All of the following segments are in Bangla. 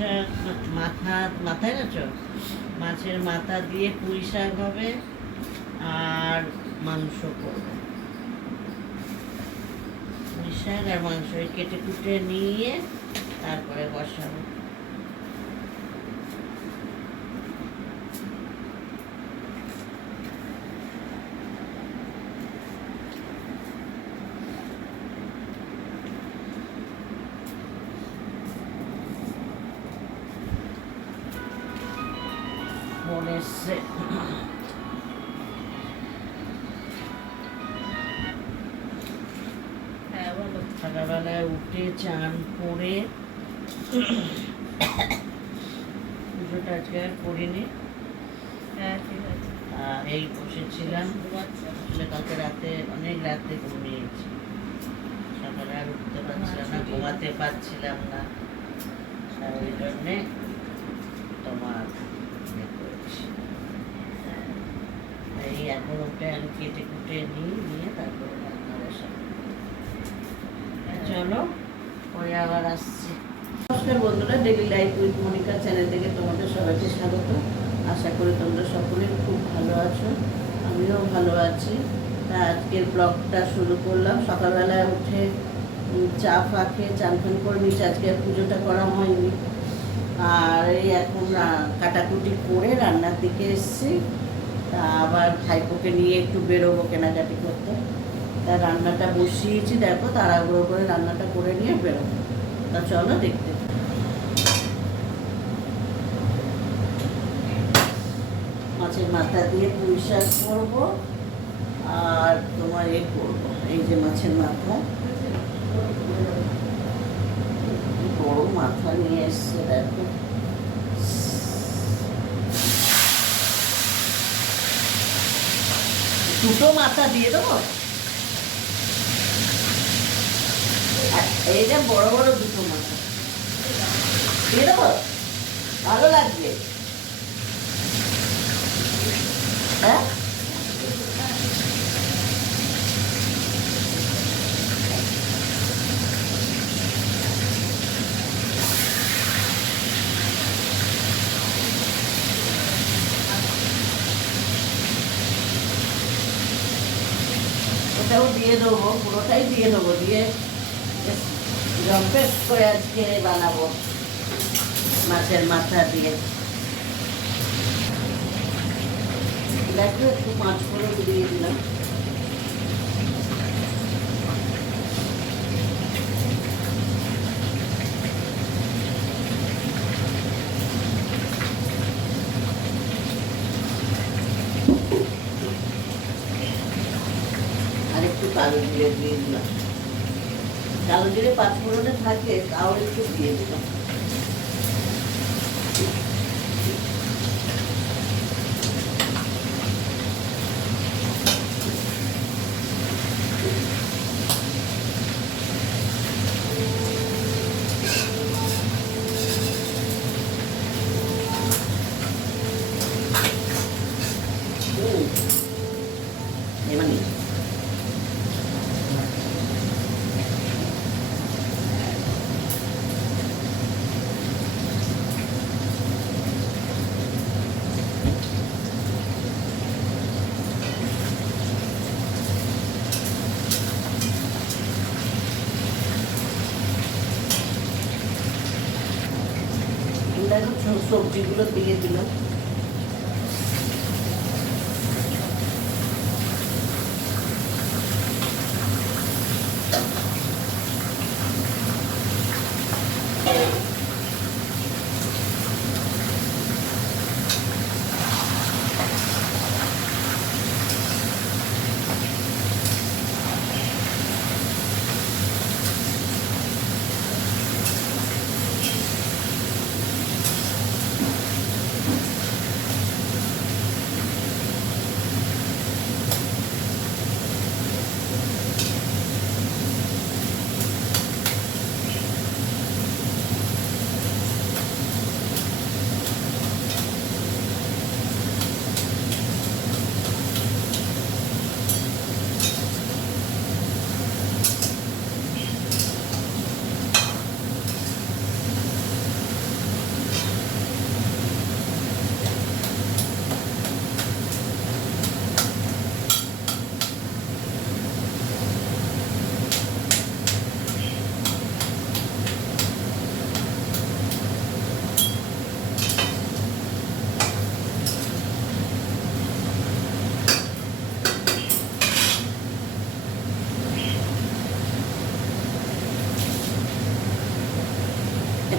শাক মাথায় না চো, মাছের মাথা দিয়ে পুঁই শাক হবে আর মাংস করবো। পুঁই শাক আর মাংস কেটে কুটে নিয়ে তারপরে বসাবো। মনে এসছে সকালবেলায় উঠে চান করে পুজোটা আজকে আর করিনি। এই বসেছিলাম, কালকে রাতে অনেক রাতে ঘুমিয়েছি, সকালে আর উঠতে পারছিলাম না, ঘুমাতে পারছিলাম না, ওই জন্যে তোমার এই এখন ওটা আমি কেটে কুটে নিয়ে তারপরে রান্না বসাবো। চলো পরে আবার আসছি। নমস্কার বন্ধুরা, daily life with Monika channel থেকে তোমাদের সবাইকে স্বাগত। আশা করি তোমরা সকলে খুব ভালো আছো, আমিও ভালো আছি। তা আজকের ব্লগটা শুরু করলাম। সকালবেলায় উঠে চা ফা খেয়ে চান ফান করে নিচ্ছি, আজকে পুজোটা করা হয়নি। আর এই এখন কাটাকুটি করে রান্নার দিকে এসেছি। তা আবার ভাইপোকে নিয়ে একটু বেরোবো কেনাকাটি করতে। তা রান্নাটা বসিয়েছি, দেখো তাড়াহুড়ো করে রান্নাটা করে নিয়ে বেরোবো। তা চলো দেখতে। মাছের মাথা দিয়ে পুঁই শাক করবো আর তোমার করবো, এই যে মাছের মাথা, বড় মাথা নিয়ে এসছে দেখো। দুটো মাথা দিয়ে দেবো, এই যে বড় বড় দুটো মাথা দিয়ে দেবো, ভালো লাগবে। হ্যাঁ ওটাও দিয়ে দেবো, পুরোটাই দিয়ে দেবো, দিয়ে জম্পেস করে আজকে বানাবো মাছের মাথা দিয়ে। দেখো একটু মাছ করে দিয়ে দিলাম। আর একটু কালো জিরে দিয়ে দিলাম, কালো জিরে পাঁচফোড়নে থাকে, তাও একটু দিয়ে দিলাম। এবার দেখো সবজিগুলো দিয়ে দিলাম।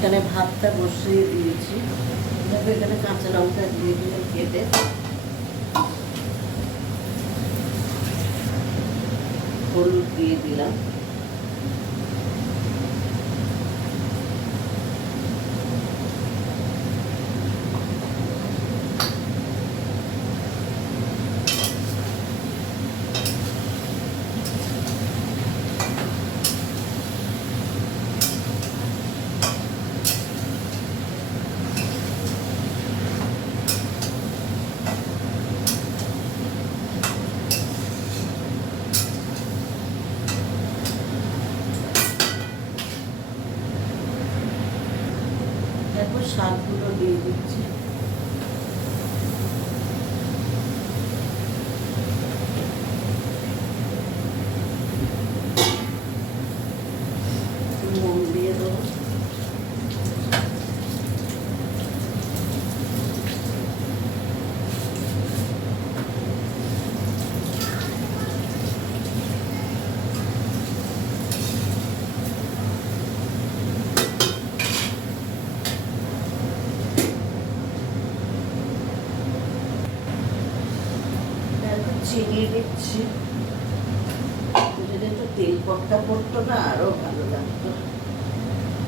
এখানে ভাতটা বসিয়ে দিয়েছি। তারপর এখানে কাঁচা লঙ্কা দিয়ে দিলাম কেটে, হলুদ দিয়ে দিলাম, তারপর শাকগুলো দিয়ে দিচ্ছি। নুন দিয়ে দেবো, চিনি দিচ্ছি। যদি একটু তেল পট্টা পড়তো না আরো ভালো লাগতো,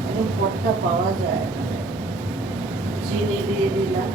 এখন পট্টা পাওয়া যায় না। চিনি দিয়ে দিলাম,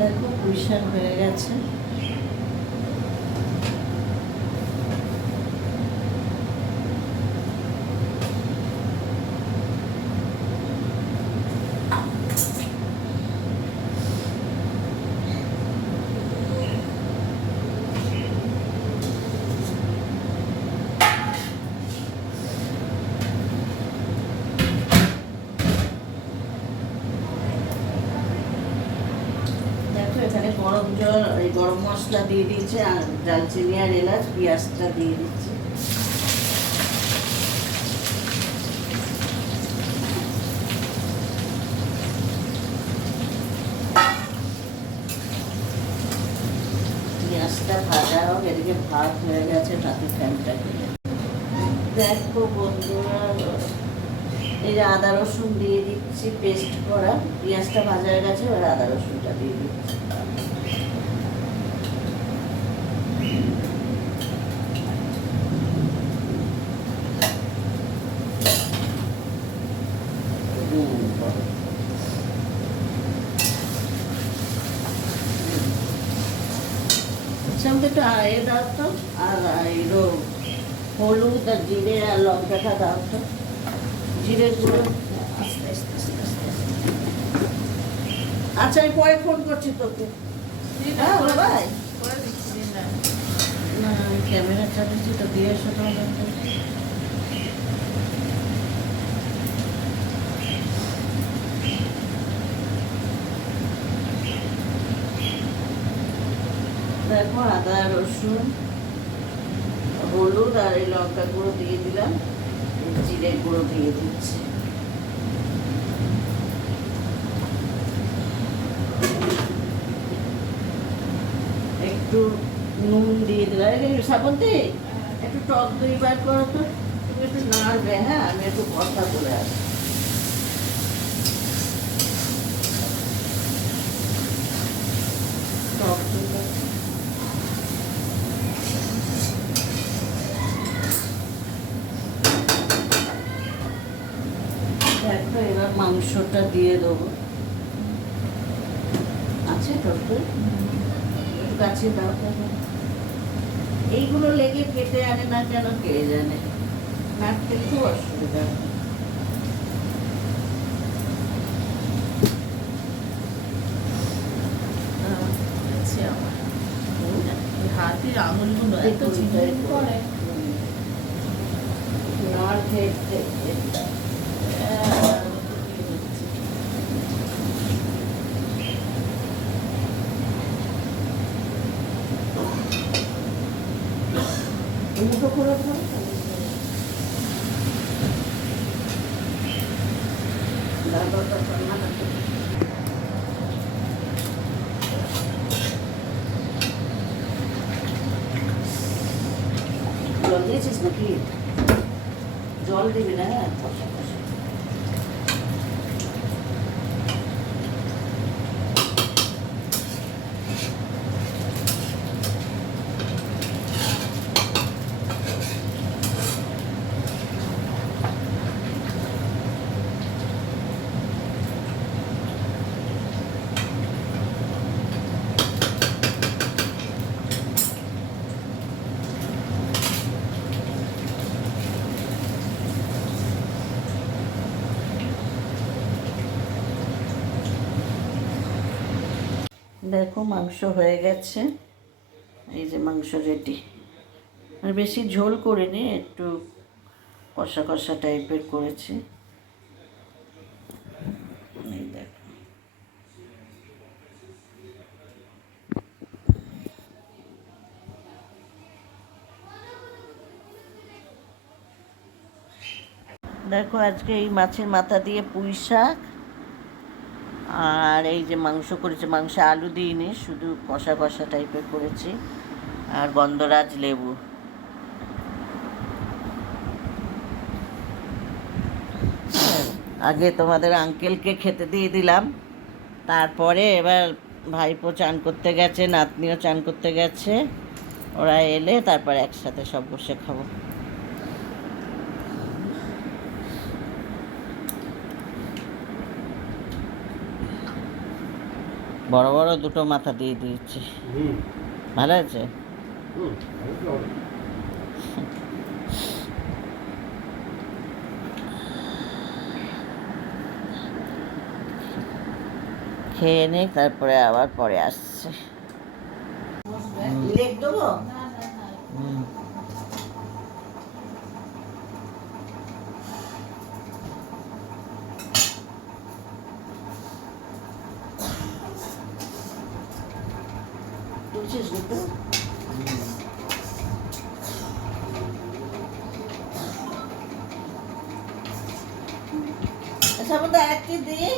দেখো পুঁই শাক হয়ে গেছে। এখানে গরম জল, এই গরম মশলা দিয়ে দিচ্ছে, আর দারচিনি আর এলাচ, পেঁয়াজটা দিয়ে দিচ্ছি। পেঁয়াজটা ভাজা হোক, এদিকে ভাত হয়ে গেছে, ভাতের ফ্যানটা দিয়ে দেখো বন্ধুরা, এই যে আদা রসুন দিয়ে দিচ্ছি পেস্ট করা। পেঁয়াজটা ভাজা হয়ে গেছে, এবার আদা রসুনটা দিয়ে দিচ্ছি। একটু এ দাও তো, আর এগুলো হলুদ আর জিরে আর লঙ্কাটা দাও তো, জিরের গুঁড়ো। আস্তে আস্তে আস্তে আস্তে আচ্ছা, আমি পরে ফোন করছি তোকে। হ্যাঁ ভাই, না ক্যামেরা চালিয়েছি তো, দিয়ে এসো তোমাদের। দেখো আদা রসুন হলুদ আর এই লঙ্কা গুঁড়ো দিয়ে দিলাম, জিরে গুঁড়ো দিয়ে দিচ্ছি। একটু নুন দিয়ে দিলাম। শ্রাবন্তী, একটু টক দই বার করো তো, তুমি একটু নাড়বে। হ্যাঁ, আমি একটু কথা বলে আসি। টক দই দেখো এবার মাংসটা দিয়ে দেবো। আছে টমেটো গাছে দাও কেন? এইগুলো লেগে কেটে আনে না কেন কে জানে, নারকেল খুব অসুবিধা। হাতের আঙুলগুলো এত চিন্তাই করে মুখো করে জল দিয়েছিস নাকি? জল দিবি না, কষা কষা। দেখো মাংস হয়ে গেছে, এই যে মাংস রেডি। আর বেশি ঝোল করিনি, একটু কষা কষা টাইপের করেছি। এই দেখো দেখো আজকে এই মাছের মাথা দিয়ে পুঁই শাক, আর এই যে মাংস করেছে, মাংসে আলু দিইনি, শুধু কষা কষা টাইপের করেছি, আর গন্ধরাজ লেবু। আগে তোমাদের আঙ্কেলকে খেতে দিয়ে দিলাম, তারপরে এবার ভাইপো চান করতে গেছে, নাতনিও চান করতে গেছে, ওরা এলে তারপর একসাথে সব বসে খাবো। বড় বড় দুটো মাথা দিয়ে দিয়েছি, ভালো আছে। খেয়ে নিই, তারপরে আবার পরে আসছে। লেগ দেবো? তুলছিস দুটো? আচ্ছা আমাদের একটি দিই।